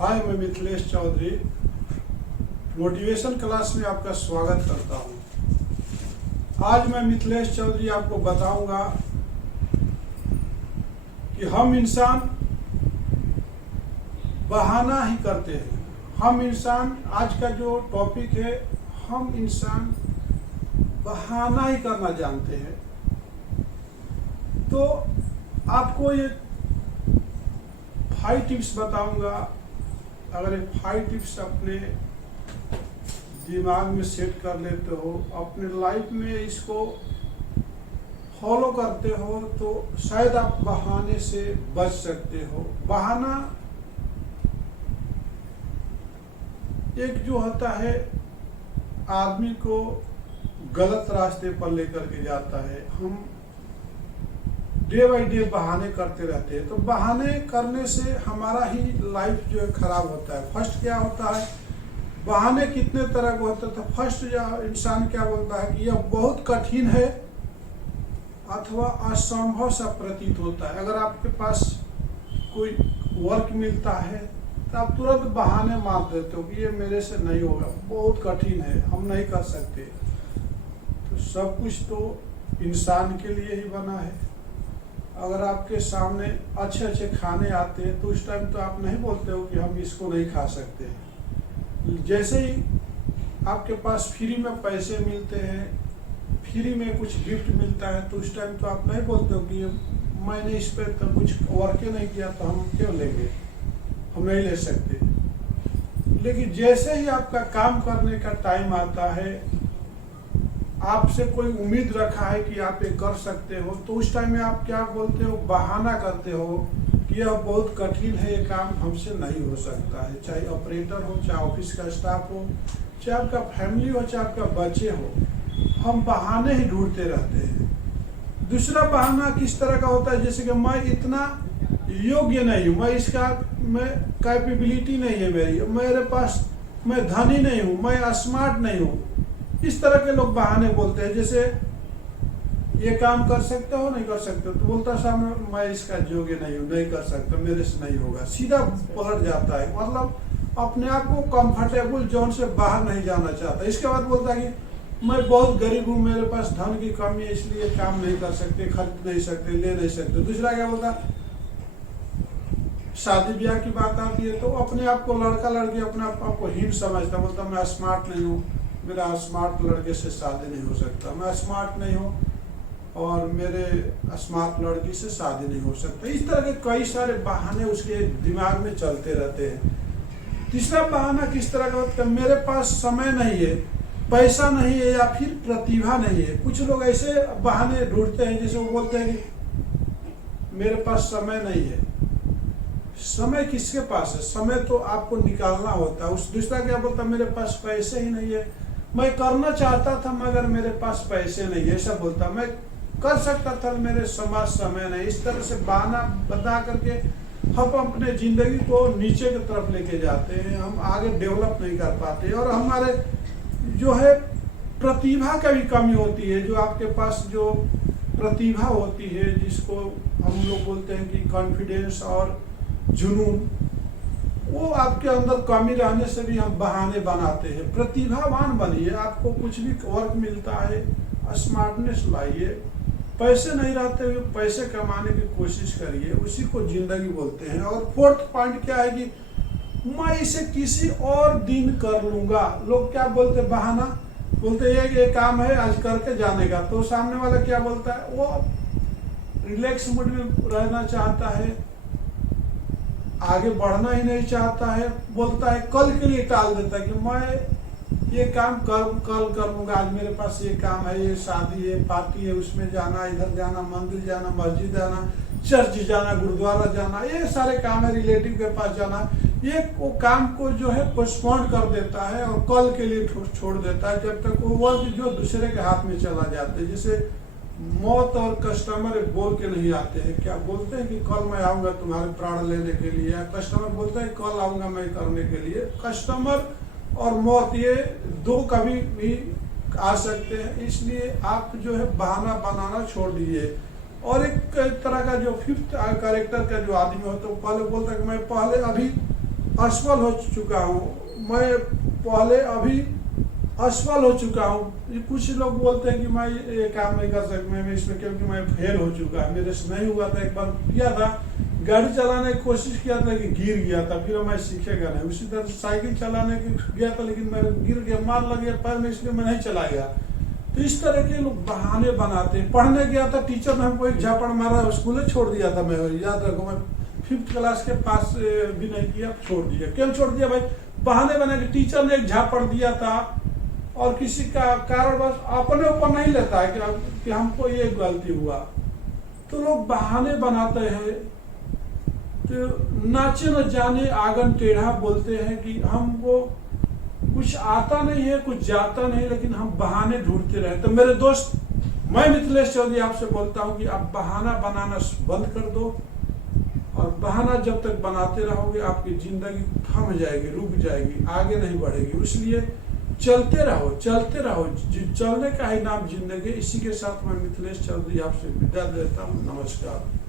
हाय, मैं Mithilesh Chaudhary motivation class में आपका स्वागत करता हूं। आज मैं मिथिलेश चौधरी आपको बताऊंगा कि हम इंसान बहाना ही करते हैं। हम इंसान, आज का जो टॉपिक है, हम इंसान बहाना ही करना जानते हैं। तो आपको ये 5 टिप्स बताऊंगा। अगर ये 5 टिप्स अपने दिमाग में सेट कर लेते हो, अपने लाइफ में इसको फॉलो करते हो, तो शायद आप बहाने से बच सकते हो। बहाना एक जो होता है, आदमी को गलत रास्ते पर लेकर के जाता है। हम डे बाई डे बहाने करते रहते हैं, तो बहाने करने से हमारा ही लाइफ जो है खराब होता है। फर्स्ट क्या होता है, बहाने कितने तरह के होते हैं। तो फर्स्ट जो इंसान क्या बोलता है कि यह बहुत कठिन है अथवा असंभव सा प्रतीत होता है। अगर आपके पास कोई वर्क मिलता है तो आप तुरंत बहाने मार देते हो कि ये मेरे से नहीं होगा, बहुत कठिन है, हम नहीं कर सकते। तो सब कुछ तो इंसान के लिए ही बना है। अगर आपके सामने अच्छे अच्छे खाने आते हैं तो उस टाइम तो आप नहीं बोलते हो कि हम इसको नहीं खा सकते। जैसे ही आपके पास फ्री में पैसे मिलते हैं, फ्री में कुछ गिफ्ट मिलता है, तो उस टाइम तो आप नहीं बोलते हो कि मैंने इस पर तो कुछ वर्क नहीं किया तो हम क्यों लेंगे, हम नहीं ले सकते। लेकिन जैसे ही आपका काम करने का टाइम आता है, आपसे कोई उम्मीद रखा है कि आप ये कर सकते हो, तो उस टाइम में आप क्या बोलते हो, बहाना करते हो कि यह बहुत कठिन है, ये काम हमसे नहीं हो सकता है। चाहे ऑपरेटर हो, चाहे ऑफिस का स्टाफ हो, चाहे आपका फैमिली हो, चाहे आपका बच्चे हो, हम बहाने ही ढूंढते रहते हैं। दूसरा बहाना किस तरह का होता है, जैसे कि मैं इतना योग्य नहीं हूँ, मैं कैपेबिलिटी नहीं है मेरे पास, मैं धनी नहीं हूँ, मैं स्मार्ट नहीं हूँ। इस तरह के लोग बहाने बोलते हैं। जैसे ये काम कर सकते हो, नहीं कर सकते, तो बोलता सामने मैं इसका योग्य नहीं हूँ, नहीं कर सकता, मेरे से नहीं होगा, सीधा पलट जाता है। मतलब अपने आप को कंफर्टेबल जोन से बाहर नहीं जाना चाहता। इसके बाद बोलता है कि मैं बहुत गरीब हूँ, मेरे पास धन की कमी है, इसलिए काम नहीं कर सकते, खरीद नहीं सकते, ले नहीं सकते। दूसरा क्या बोलता, शादी ब्याह की बात आती है तो अपने आप को, लड़का लड़की अपने आप को हीन समझता, बोलता मैं स्मार्ट नहीं हूँ, मेरा स्मार्ट लड़के से शादी नहीं हो सकता, मैं स्मार्ट नहीं हूँ और मेरे स्मार्ट लड़की से शादी नहीं हो सकता। इस तरह के कई सारे बहाने उसके दिमाग में चलते रहते हैं। तीसरा बहाना किस तरह का होता है, मेरे पास समय नहीं है, पैसा नहीं है, या फिर प्रतिभा नहीं है। कुछ लोग ऐसे बहाने ढूंढते हैं, जैसे वो बोलते हैं कि मेरे पास समय नहीं है। समय किसके पास है, समय तो आपको निकालना होता है। उस दूसरा क्या बोलता है, मेरे पास पैसे ही नहीं है, मैं करना चाहता था मगर मेरे पास पैसे नहीं है, ऐसा बोलता। मैं कर सकता था, मेरे समाज समय नहीं। इस तरह से बहाना बता करके हम अपने जिंदगी को नीचे की तरफ लेके जाते हैं, हम आगे डेवलप नहीं कर पाते। और हमारे जो है प्रतिभा का भी कमी होती है। जो आपके पास जो प्रतिभा होती है, जिसको हम लोग बोलते हैं कि कॉन्फिडेंस और जुनून, वो आपके अंदर कमी रहने से भी हम बहाने बनाते हैं। प्रतिभावान बनिए, आपको कुछ भी वर्क मिलता है, स्मार्टनेस लाइए। पैसे नहीं रहते हुए पैसे कमाने की कोशिश करिए, उसी को जिंदगी बोलते हैं। और फोर्थ पॉइंट क्या है कि मैं इसे किसी और दिन कर लूंगा। लोग क्या बोलते, बहाना बोलते हैं ये काम है आज करके जाने का, तो सामने वाला क्या बोलता है, वो रिलैक्स मूड में रहना चाहता है, आगे बढ़ना ही नहीं चाहता है, बोलता है कल के लिए टाल देता है कि मैं ये काम कल कर लूंगा, आज मेरे पास ये काम है, ये शादी है, पार्टी है, उसमें जाना, इधर जाना, मंदिर जाना, मस्जिद जाना, चर्च जाना, गुरुद्वारा जाना, ये सारे काम है, रिलेटिव के पास जाना। ये वो काम को जो है पोस्टपोन कर देता है और कल के लिए छोड़ देता है, जब तक वो वर्क जो दूसरे के हाथ में चला जाता है। जैसे मौत और कस्टमर बोल के नहीं आते हैं, क्या बोलते हैं कि कल मैं आऊंगा तुम्हारे प्राण लेने के लिए, या कस्टमर बोलते हैं कल आऊंगा मैं करने के लिए। कस्टमर और मौत ये दो कभी भी आ सकते हैं, इसलिए आप जो है बहाना बनाना छोड़ दीजिए। और एक तरह का जो फिफ्थ कैरेक्टर का जो आदमी होता है, वो पहले बोलता है कि मैं पहले अभी असफल हो चुका हूँ। मैं पहले अभी असफल हो चुका हूँ। ये कुछ लोग बोलते हैं कि मैं ये काम नहीं कर सकता, मैं इसमें, क्योंकि मैं फेल हो चुका है, मेरे से नहीं हुआ था। एक बार किया था, गाड़ी चलाने की कोशिश किया था कि गिर गया था, फिर मैं सीखेगा नहीं। उसी तरह साइकिल चलाने की गया था, लेकिन मैं गिर गया, मार लग गया पैर में, इसलिए मैं नहीं चला गया। तो इस तरह के लोग बहाने बनाते हैं। पढ़ने गया था, टीचर ने हमको एक झापड़ मारा, स्कूल छोड़ दिया था। मैं याद रखो, मैं 5th क्लास के पास भी नहीं किया, छोड़ दिया। क्यों छोड़ दिया भाई? बहाने बना के टीचर ने एक झापड़ दिया था, और किसी का कारण बस अपने ऊपर नहीं लेता है कि हमको ये गलती हुआ। तो लोग बहाने बनाते हैं। तो नाचे न जाने आंगन टेढ़ा बोलते हैं कि हमको कुछ आता नहीं है, कुछ जाता नहीं, लेकिन हम बहाने ढूंढते रहे। तो मेरे दोस्त, मैं मिथिलेश चौधरी आपसे बोलता हूं कि आप बहाना बनाना बंद कर दो। और बहाना जब तक बनाते रहोगे, आपकी जिंदगी थम जाएगी, रुक जाएगी, आगे नहीं बढ़ेगी। इसलिए चलते रहो, चलते रहो। चलने का ही नाम जिंदगी। इसी के साथ मैं मिथिलेश चौधरी आपसे विदा देता हूँ। नमस्कार।